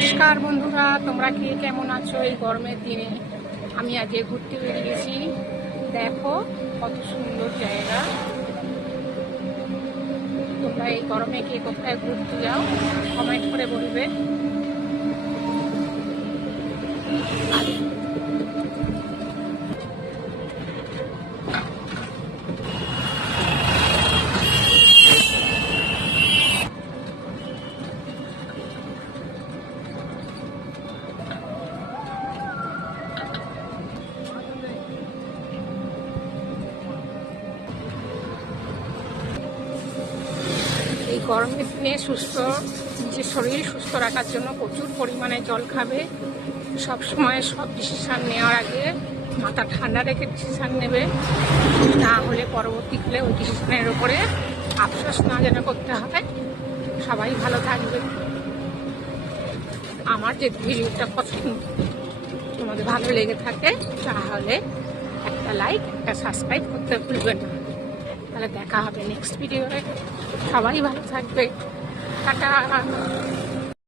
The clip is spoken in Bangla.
নমস্কার বন্ধুরা, তোমরা কে কেমন আছো? এই গরমের দিনে আমি আজকে ঘুরতে বেরিয়ে গেছি। দেখো কত সুন্দর জায়গা। তোমরা এই গরমে কে কোথায় ঘুরতে যাও কমেন্ট করে বলবে। এই গরমের দিনে নিজের শরীর সুস্থ রাখার জন্য প্রচুর পরিমাণে জল খাবে। সব সময় সব ডিসিশান নেওয়ার আগে মাথা ঠান্ডা রেখে ডিসিশান নেবে, না হলে পরবর্তীকালে ওই ডিসিশনের উপরে আফসোস না যেন করতে হয়। সবাই ভালো থাকবে। আমার যে ভিডিওটা পছন্দ তোমাদের ভালো লেগে থাকে তাহলে একটা লাইক একটা সাবস্ক্রাইব করতে ভুলবেন না। তাহলে দেখা হবে নেক্সট ভিডিওতে। সবাই ভালো থাকবে। টাটা।